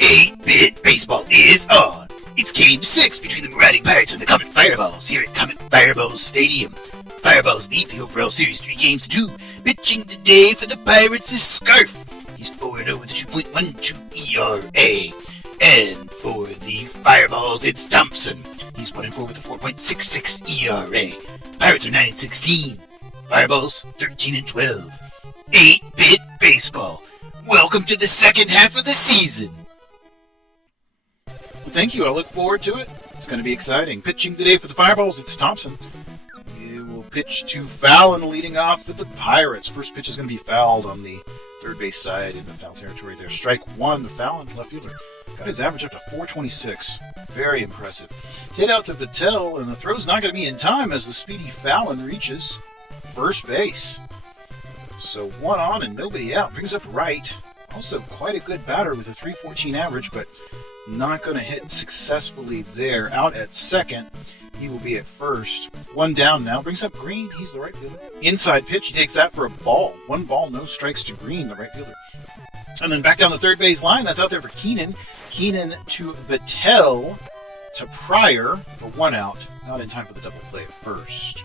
Eight-bit baseball is on. It's Game 6 between the Marauding Pirates and the Comet Fireballs here at Comet Fireballs Stadium. Fireballs lead the overall series 3 games to 2. Pitching today for the Pirates is Scharf. He's 4-0 with a 2.12 ERA. And for the Fireballs, it's Tomson. He's 1-4 with a 4.66 ERA. Pirates are 9-16. Fireballs 13-12. 8-bit baseball. Welcome to the second half of the season. Well, thank you. I look forward to it. It's going to be exciting. Pitching today for the Fireballs, it's Tomson. He will pitch to Fallon, leading off with the Pirates. First pitch is going to be fouled on the third base side in the foul territory there. Strike one to Fallon, left fielder. Got his average up to 426. Very impressive. Hit out to Vittel, and the throw's not going to be in time as the speedy Fallon reaches first base. So one on and nobody out. Brings up right. Also quite a good batter with a 314 average, but not going to hit successfully there. Out at second. He will be at first. One down now. Brings up Green. He's the right fielder. Inside pitch. He takes that for a ball. 1 ball, no strikes to Green, the right fielder. And then back down the third base line. That's out there for Keenan. Keenan to Vittel to Pryor for 1 out. Not in time for the double play at first.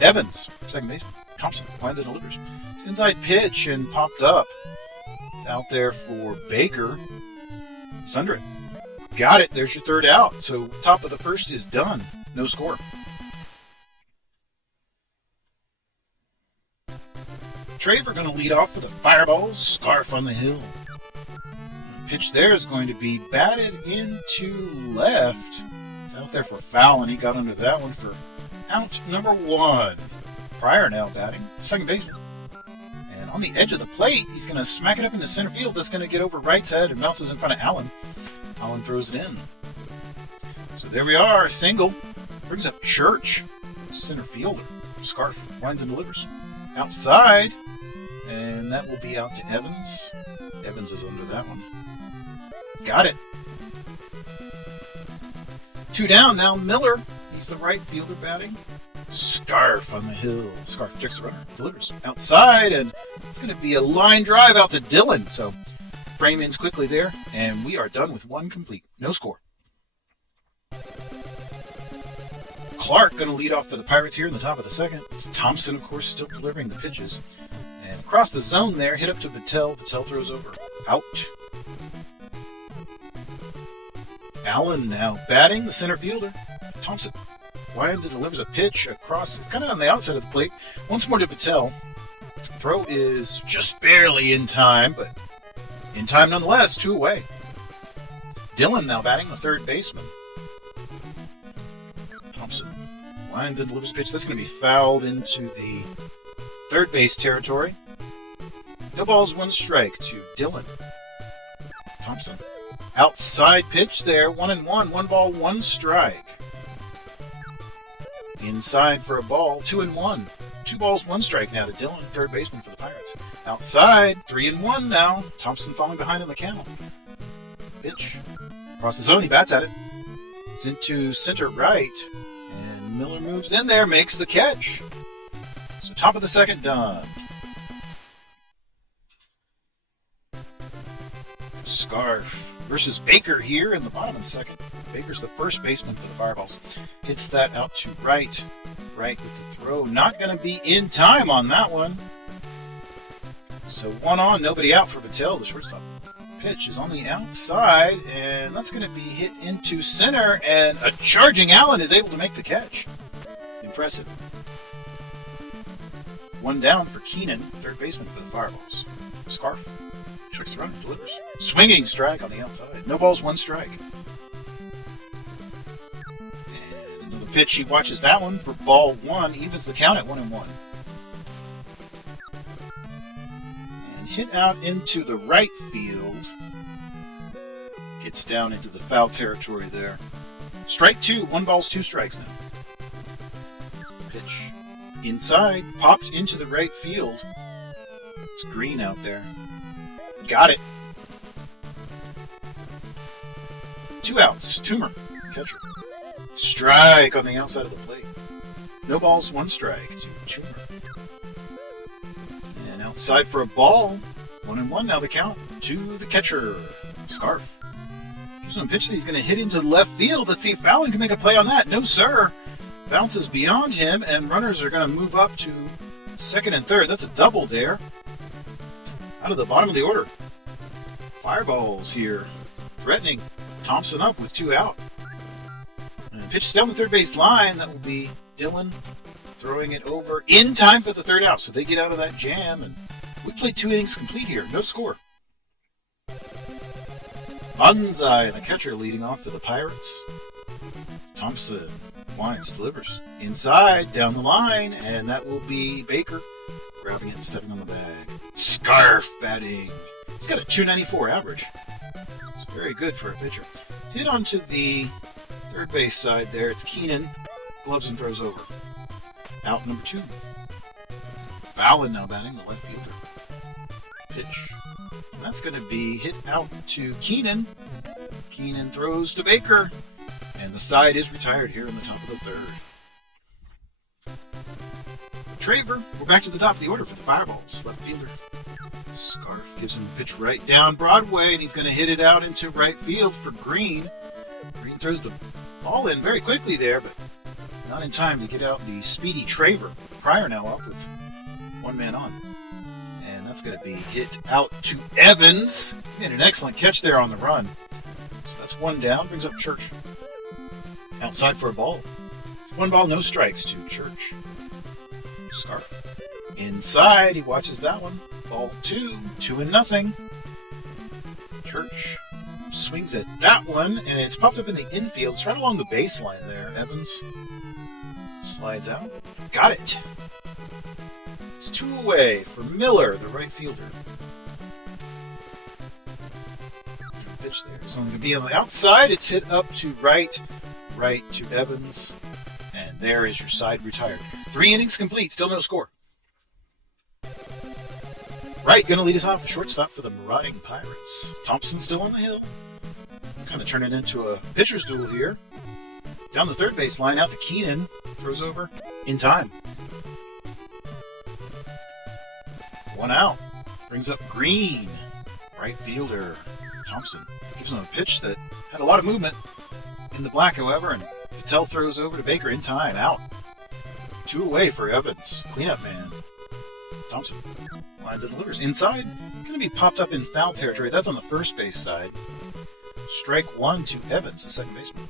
Evans, second baseman. Tomson lines and delivers. It's inside pitch and popped up. It's out there for Baker. He's under it. Got it. There's your third out. So top of the first is done. No score. Traver going to lead off for the Fireballs. Scharf on the hill. Pitch there is going to be batted into left. It's out there for foul, and he got under that one for out number 1. Pryor now batting, second baseman. And on the edge of the plate, he's going to smack it up into center field. That's going to get over right's head and bounces in front of Allen. Allen throws it in. So there we are, single. Brings up Church, center fielder. Scharf lines and delivers. Outside, and that will be out to Evans. Evans is under that one. Got it. 2 down now, Miller. He's the right fielder batting. Scharf on the hill. Scharf checks the runner, delivers. Outside, and it's going to be a line drive out to Dillon. So frame ins quickly there, and we are done with 1 complete. No score. Clark going to lead off for the Pirates here in the top of the second. It's Tomson, of course, still delivering the pitches. And across the zone there, hit up to Vittel. Vittel throws over. Out. Allen now batting, the center fielder. Tomson lines and delivers a pitch across. It's kind of on the outside of the plate. Once more to Vittel. Throw is just barely in time, but in time nonetheless. 2 away. Dillon now batting, the third baseman. Tomson lines and delivers a pitch. That's going to be fouled into the third base territory. No balls, 1 strike to Dillon. Tomson. Outside pitch there, 1-1. 1 ball, 1 strike. Inside for a ball, 2-1. 2 balls, 1 strike now to Dillon, third baseman for the Pirates. Outside, 3-1 now. Tomson falling behind in the count. Pitch. Across the zone, he bats at it. It's into center right. And Miller moves in there, makes the catch. So top of the second done. Scharf versus Baker here in the bottom of the second. Baker's the first baseman for the Fireballs. Hits that out to right. Right with the throw. Not going to be in time on that one. So 1 on, nobody out for Vittel, the shortstop. Pitch is on the outside, and that's going to be hit into center, and a charging Allen is able to make the catch. Impressive. 1 down for Keenan, third baseman for the Fireballs. Scharf checks the runner, delivers. Swinging strike on the outside. No balls, 1 strike. And another pitch, he watches that one for ball 1, evens the count at 1-1. And hit out into the right field. Gets down into the foul territory there. Strike 2, 1 balls, 2 strikes now. Pitch inside, popped into the right field. It's Green out there. Got it. 2 outs. Toomer, catcher. Strike on the outside of the plate. No balls, 1 strike to Toomer. And out Outside for a ball. 1-1 now the count to the catcher, Scharf. Here's one pitch that he's going to hit into left field. Let's see if Fallon can make a play on that. No, sir. Bounces beyond him, and runners are going to move up to second and third. That's a double there. Out of the bottom of the order. Fireballs here. Threatening. Tomson up with 2 out. And pitches down the third base line. That will be Dylan throwing it over in time for the 3rd out. So they get out of that jam, and we played 2 innings complete here. No score. Banzai, the catcher, leading off for the Pirates. Tomson winds, delivers. Inside, down the line, and that will be Baker grabbing it and stepping on the bag. Scharf batting. He's got a .294 average. It's very good for a pitcher. Hit onto the third base side there. It's Keenan. Gloves and throws over. Out number 2. Fallon now batting, the left fielder. Pitch. And that's going to be hit out to Keenan. Keenan throws to Baker. And the side is retired here in the top of the 3rd. Traver, we're back to the top of the order for the Fireballs. Left fielder. Scharf gives him a pitch right down Broadway, and he's going to hit it out into right field for Green. Green throws the ball in very quickly there, but not in time to get out the speedy Traver. Pryor now up with 1 man on. And that's going to be hit out to Evans. He made an excellent catch there on the run. So that's 1 down, brings up Church. Outside for a ball. 1 ball, no strikes to Church. Scharf. Inside, he watches that one. Ball 2, 2-0. Church swings at that one, and it's popped up in the infield. It's right along the baseline there. Evans slides out. Got it. It's 2 away for Miller, the right fielder. Pitch there. It's only going to be on the outside. It's hit up to right to Evans. And there is your side retired. 3 innings complete. Still no score. Right, going to lead us off the shortstop for the Marauding Pirates. Tomson still on the hill. Kind of turn it into a pitcher's duel here. Down the third base line, out to Keenan. Throws over in time. 1 out. Brings up Green. Right fielder Tomson gives him a pitch that had a lot of movement in the black, however, and Patel throws over to Baker in time. Out. 2 away for Evans. Cleanup man. Tomson lines and delivers. Inside. Going to be popped up in foul territory. That's on the first base side. Strike 1 to Evans, the second baseman.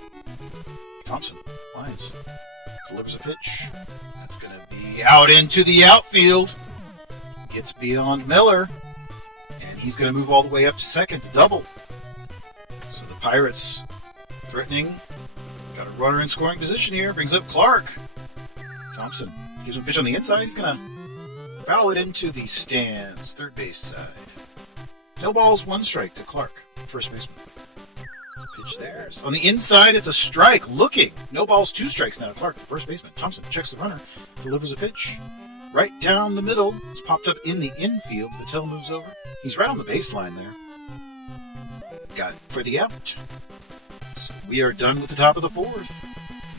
Tomson lines. Delivers a pitch. That's going to be out into the outfield. Gets beyond Miller. And he's going to move all the way up to second to double. So the Pirates threatening. Got a runner in scoring position here. Brings up Clark. Tomson gives him a pitch on the inside. He's going to foul it into the stands. Third base side. No balls, 1 strike to Clark, first baseman. Pitch there. On the inside, it's a strike. Looking. No balls, 2 strikes now to Clark, the first baseman. Tomson checks the runner. Delivers a pitch. Right down the middle. It's popped up in the infield. Patel moves over. He's right on the baseline there. Got it for the out. So we are done with the top of the 4th.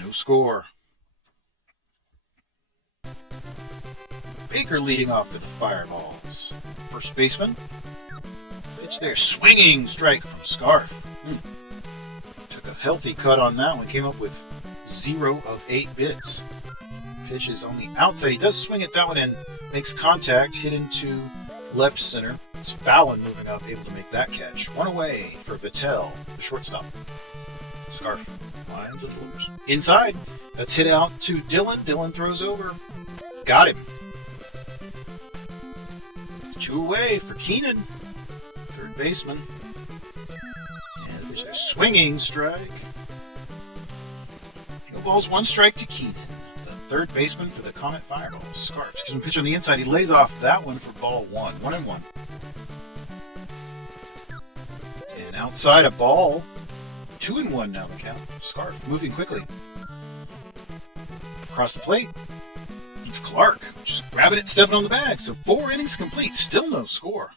No score. Baker leading off for the Fireballs. First baseman. Pitch there. Swinging strike from Scharf. Took a healthy cut on that one. Came up with 0 of 8 bits. Pitch is on the outside. He does swing at that one and makes contact. Hit into left center. It's Fallon moving up, able to make that catch. 1 away for Vittel, the shortstop. Scharf lines and delivers. Inside. That's hit out to Dylan. Dylan throws over. Got him. It's 2 away for Keenan, third baseman. And there's a swinging strike. No balls, 1 strike to Keenan, the third baseman for the Comet Fireballs. Scharf gives him a pitch on the inside. He lays off that one for ball 1. 1-1. And outside a ball. 2-1 now the count. Scharf moving quickly. Across the plate. It's Clark, just grabbing it and stepping on the bag. So 4 innings complete, still no score.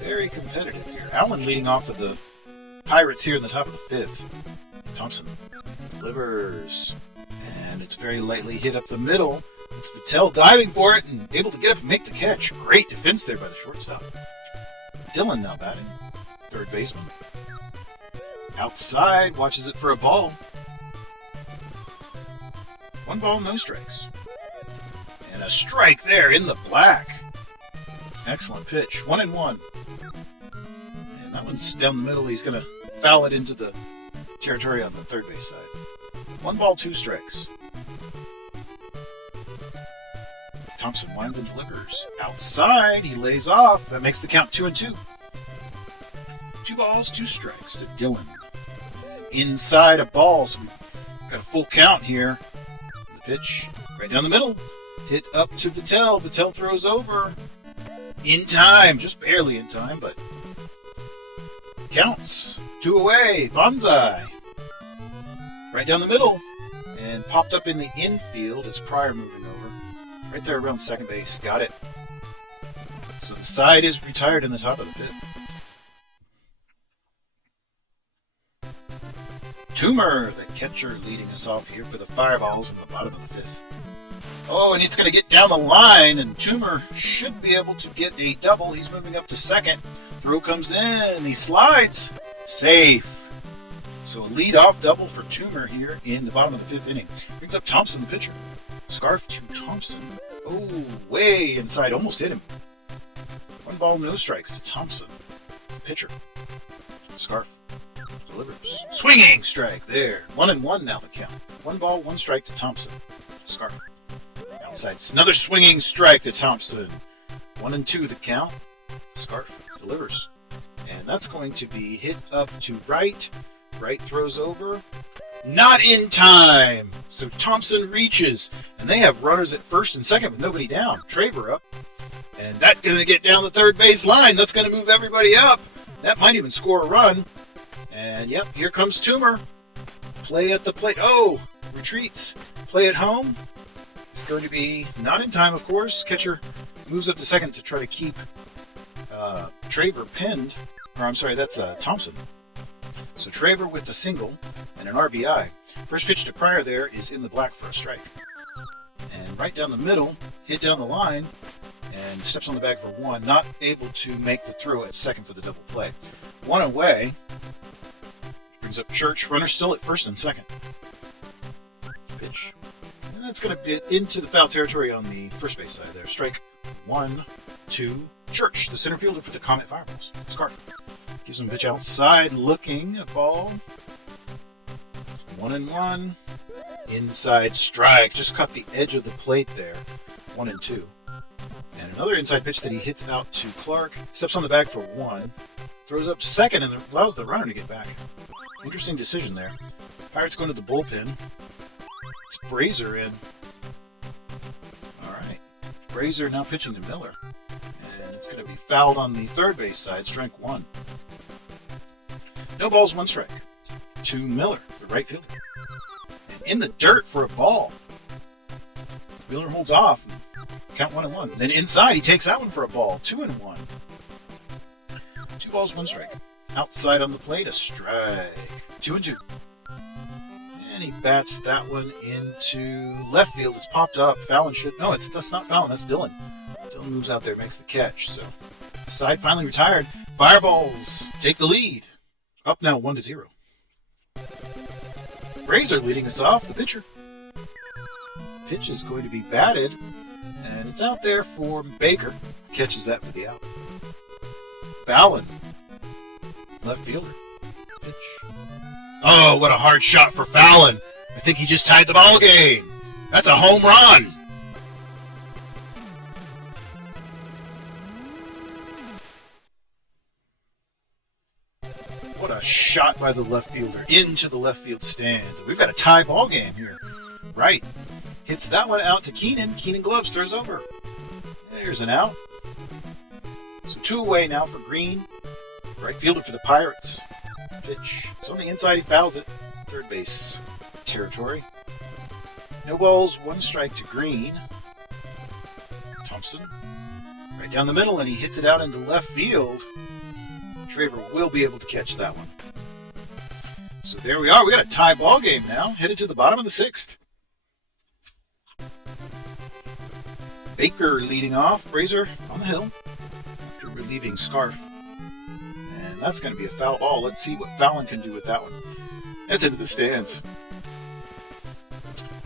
Very competitive here. Allen leading off of the Pirates here in the top of the 5th. Tomson delivers, and it's very lightly hit up the middle. It's Vittel diving for it and able to get up and make the catch. Great defense there by the shortstop. Dylan now batting. Third baseman. Outside, watches it for a ball. 1 ball, no strikes. And a strike there in the black. Excellent pitch. 1-1. And that one's down the middle. He's going to foul it into the territory on the third base side. 1 ball, 2 strikes. Tomson winds and delivers. Outside, he lays off. That makes the count 2-2. 2 balls, 2 strikes to Dylan. Inside a ball, so we've got a full count here. The pitch right down the middle. Hit up to Vittel. Vittel throws over. In time, just barely in time, but counts. 2 away. Bonsai. Right down the middle. And popped up in the infield. It's Pryor moving over. Right there around second base. Got it. So the side is retired in the top of the 5th. Toomer, the catcher, leading us off here for the Fireballs in the bottom of the 5th. Oh, and it's going to get down the line, and Toomer should be able to get a double. He's moving up to second. Throw comes in. He slides. Safe. So a lead-off double for Toomer here in the bottom of the 5th inning. Brings up Tomson, the pitcher. Scharf to Tomson. Oh, way inside. Almost hit him. 1 ball, no strikes to Tomson. Pitcher. Scharf delivers. Swinging strike there. 1-1 now the count. 1 ball, 1 strike to Tomson. Scharf. Outside. It's another swinging strike to Tomson. 1-2 the count. Scharf delivers. And that's going to be hit up to right. Right throws over. Not in time. So Tomson reaches, and they have runners at first and second with nobody down. Traver up, and that's going to get down the third base line. That's going to move everybody up. That might even score a run. And yep, here comes Toomer. Play at the plate. Oh, retreats. Play at home. It's going to be not in time, of course. Catcher moves up to second to try to keep Traver pinned. Or I'm sorry, that's Tomson. So Traver with the single and an RBI. First pitch to Pryor there is in the black for a strike. And right down the middle, hit down the line, and steps on the bag for 1. Not able to make the throw at second for the double play. 1 away. Brings up Church. Runner still at first and second. Pitch. And that's going to be into the foul territory on the first base side there. Strike 1, 2. Church, the center fielder for the Comet Fireballs. Scharf. Gives him a pitch outside, looking a ball. 1-1. Inside strike. Just caught the edge of the plate there. 1-2. And another inside pitch that he hits out to Clark. Steps on the bag for 1. Throws up second and allows the runner to get back. Interesting decision there. Pirates going to the bullpen. It's Brazier in. Alright. Brazier now pitching to Miller. And it's going to be fouled on the third base side. Strike 1. No balls, 1 strike. To Miller, the right fielder. And in the dirt for a ball. Miller holds off. Count 1-1. Then inside, he takes that one for a ball. 2-1. 2 balls, 1 strike. Outside on the plate, a strike. 2-2. And he bats that one into left field. It's popped up. Fallon should... No, that's not Fallon. That's Dylan. Dylan moves out there, makes the catch. So, the side finally retired. Fireballs take the lead. Up now 1-0. Brazier leading us off, the pitcher. Pitch is going to be batted, and it's out there for Baker. Catches that for the out. Fallon, left fielder. Pitch. Oh, what a hard shot for Fallon. I think he just tied the ball game. That's a home run. What a shot by the left fielder into the left field stands. We've got a tie ball game here. Right. Hits that one out to Keenan. Keenan Gloves throws over. There's an out. So 2 away now for Green. Right fielder for the Pirates. Pitch. It's on the inside. He fouls it. Third base territory. No balls. 1 strike to Green. Tomson. Right down the middle, and he hits it out into left field. Traver will be able to catch that one. So there we are. We got a tie ball game now. Headed to the bottom of the 6th. Baker leading off. Brazier on the hill after relieving Scharf. And that's going to be a foul ball. Let's see what Fallon can do with that one. That's into the stands.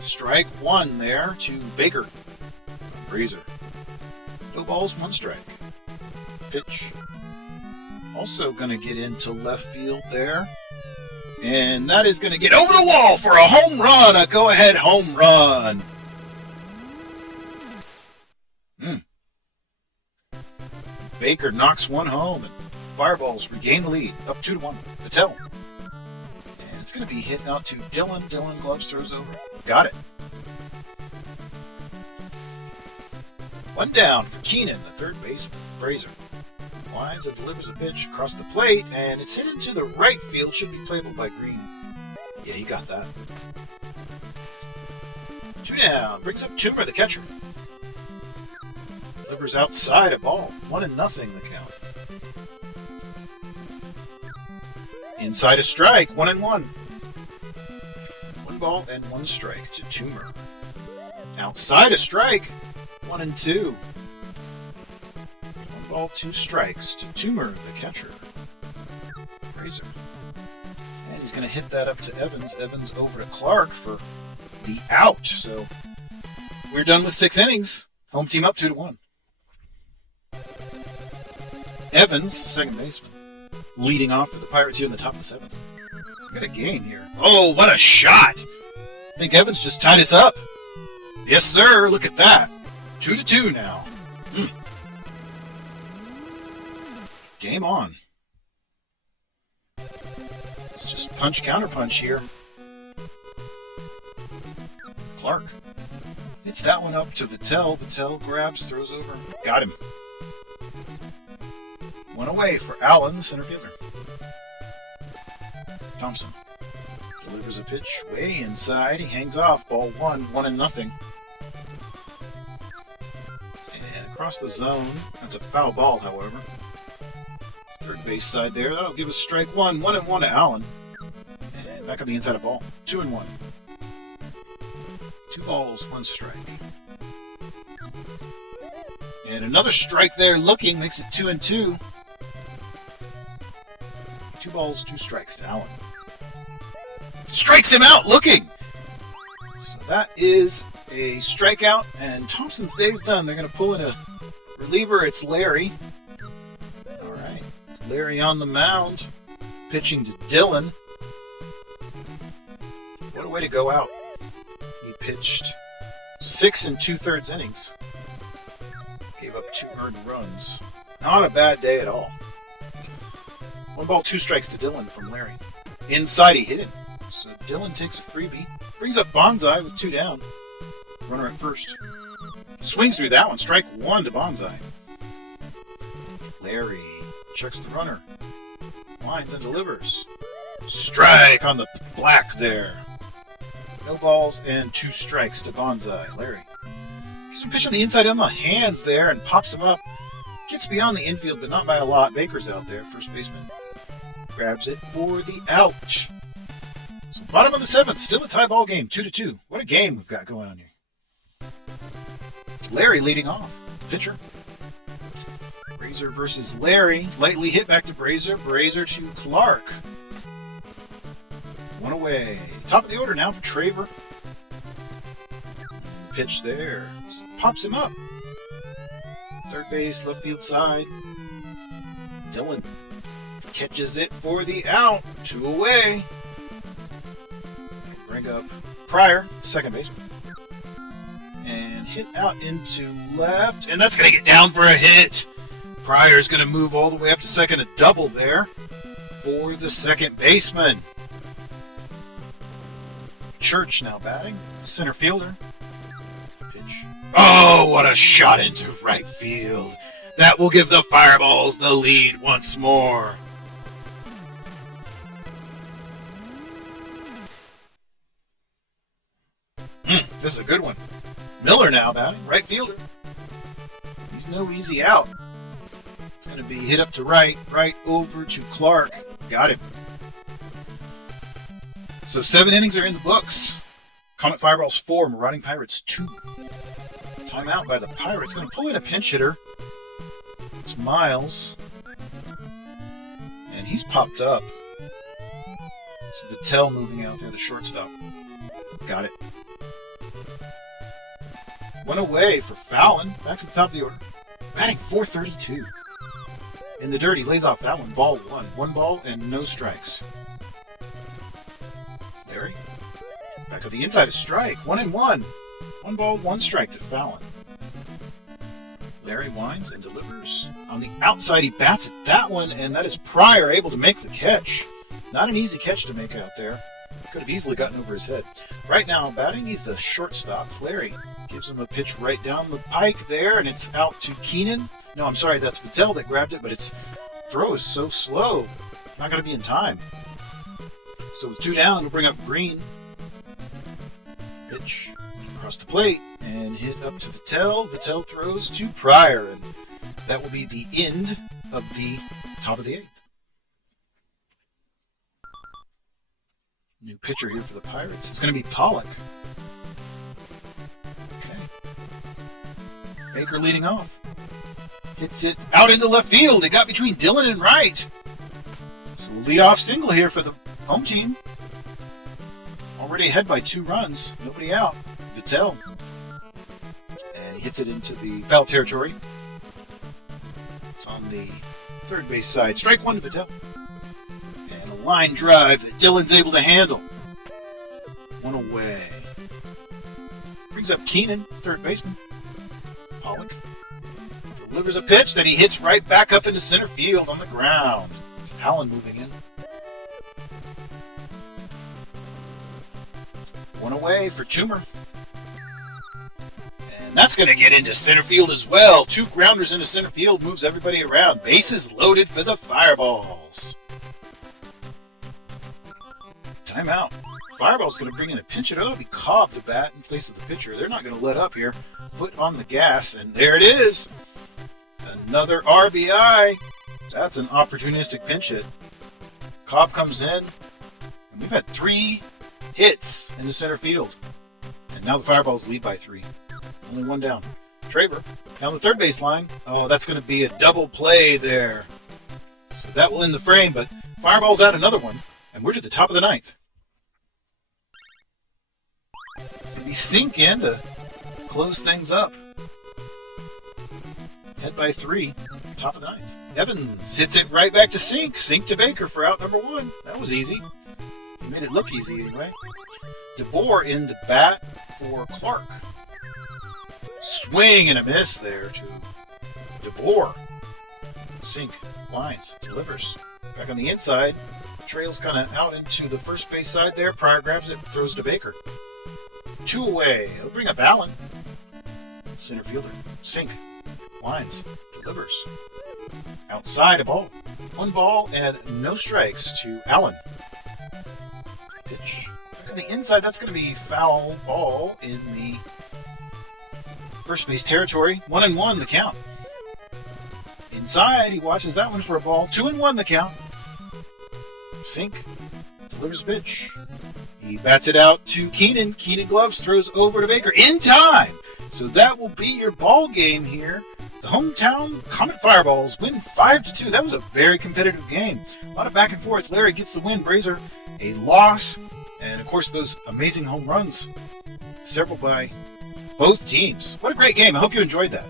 Strike one there to Baker. Brazier. No balls, one strike. Pitch. Also going to get into left field there. And that is going to get over the wall for a home run. A go-ahead home run. Baker knocks one home, and Fireballs regain the lead, up 2-1. Patel. And it's going to be hit out to Dylan. Dylan gloves throws over. Got it. One down for Keenan, the third baseman. Brazier lines and delivers a pitch across the plate, and it's hit into the right field. Should be playable by Green. Yeah, he got that. 2 down. Brings up Toomer, the catcher. Delivers outside a ball. 1-0 the count. Inside a strike. 1-1. 1 ball and 1 strike to Toomer. Outside a strike. 1-2. 1 ball, 2 strikes to Toomer, the catcher. Brazier. And he's going to hit that up to Evans. Evans over to Clark for the out. So we're done with 6 innings. Home team up 2-1. Evans, second baseman, leading off for the Pirates here in the top of the 7th. We got a game here. Oh, what a shot! I think Evans just tied us up. Yes, sir. Look at that. 2-2 now. Game on. It's just punch, counter punch here. Clark. It's that one up to Patel. Patel grabs, throws over. Got him. 1 away for Allen, the center fielder. Tomson delivers a pitch way inside. He hangs off. Ball 1, 1-0. And across the zone. That's a foul ball, however. Third base side there. That'll give us strike 1. 1-1 to Allen. And back on the inside of ball. 2-1. 2 balls, 1 strike. And another strike there looking. Makes it 2-2. 2 balls, 2 strikes to Allen. Strikes him out looking! So that is a strikeout, and Thompson's day's done. They're going to pull in a reliever. It's Larry. Alright. Larry on the mound. Pitching to Dylan. What a way to go out. He pitched 6 2/3 innings. Gave up 2 earned runs. Not a bad day at all. 1 ball, 2 strikes to Dylan from Larry. Inside, he hit it. So Dylan takes a freebie. Brings up Bonsai with 2 down. Runner at first. Swings through that one. Strike 1 to Bonsai. Larry checks the runner. Lines and delivers. Strike on the black there. No balls and 2 strikes to Bonsai. Larry. Gets some pitch on the inside on the hands there and pops him up. Gets beyond the infield, but not by a lot. Baker's out there, first baseman. Grabs it for the out. So bottom of the 7th, still a tie ball game, 2-2. What a game we've got going on here. Larry leading off. Pitcher. Brazier versus Larry. Lightly hit back to Brazier. Brazier to Clark. 1 away. Top of the order now for Traver. Pitch there. Pops him up. Third base, left field side. Dylan catches it for the out. 2 away. Bring up Pryor, second baseman. And hit out into left. And that's going to get down for a hit. Pryor's going to move all the way up to second. A double there for the second baseman. Church now batting. Center fielder. Pitch. Oh, what a shot into right field. That will give the Fireballs the lead once more. This is a good one. Miller now batting, right fielder. He's no easy out. It's going to be hit up to right, right over to Clark. Got him. So 7 innings are in the books. Comet Fireballs 4, Marauding Pirates 2. Timeout by the Pirates. Going to pull in a pinch hitter. It's Miles. And he's popped up. It's Vittel moving out there, the shortstop. Got it. One away for Fallon. Back to the top of the order. Batting .432. In the dirt, he lays off that one. Ball one. One ball and no strikes. Larry. Back to the inside, a strike. 1-1. One ball, one strike to Fallon. Larry winds and delivers. On the outside, he bats at that one, and that is Pryor able to make the catch. Not an easy catch to make out there. Could have easily gotten over his head. Right now, batting, he's the shortstop. Larry gives him a pitch right down the pike there, and it's out to Keenan. No, I'm sorry, that's Vittel that grabbed it, but its throw is so slow. Not going to be in time. So with 2 down, we'll bring up Green. Pitch across the plate and hit up to Vittel. Vittel throws to Pryor, and that will be the end of the top of the 8th. New pitcher here for the Pirates. It's going to be Pollock. Okay. Baker leading off. Hits it out into left field. It got between Dylan and Wright. So we'll lead off single here for the home team. Already ahead by 2 runs. Nobody out. Vittel. And he hits it into the foul territory. It's on the third base side. Strike 1 to Vittel. And a line drive that Dylan's able to handle. 1 away. Brings up Keenan, third baseman. Pollock delivers a pitch that he hits right back up into center field on the ground. It's Allen moving in. 1 away for Toomer. And that's going to get into center field as well. 2 grounders into center field moves everybody around. Bases loaded for the Fireballs. Timeout. Fireball's going to bring in a pinch hitter. That'll be Cobb to bat in place of the pitcher. They're not going to let up here. Foot on the gas, and there it is. Another RBI. That's an opportunistic pinch hit. Cobb comes in, and we've had 3 hits into center field. And now the Fireballs lead by 3. Only 1 down. Traver down the third base line. Oh, that's going to be a double play there. So that will end the frame, but Fireballs out another one, and we're to the top of the 9th. We sink in to close things up. Head by 3, top of the 9th. Evans hits it right back to Sink. Sink to Baker for out number 1. That was easy. He made it look easy anyway. DeBoer in to bat for Clark. Swing and a miss there to DeBoer. Sink lines, delivers. Back on the inside. Trails kind of out into the first base side there. Pryor grabs it, throws to Baker. 2 away. It'll bring up Allen. Center fielder. Sink. Lines. Delivers. Outside a ball. 1 ball and no strikes to Allen. Pitch. Back on the inside, that's going to be foul ball in the first base territory. 1-1 the count. Inside, he watches that one for a ball. 2-1 the count. Sink. Delivers a pitch. He bats it out to Keenan. Keenan gloves, throws over to Baker in time. So that will be your ball game here. The hometown Comet Fireballs win 5-2. That was a very competitive game. A lot of back and forth. Larry gets the win. Brazier a loss. And of course those amazing home runs. Several by both teams. What a great game. I hope you enjoyed that.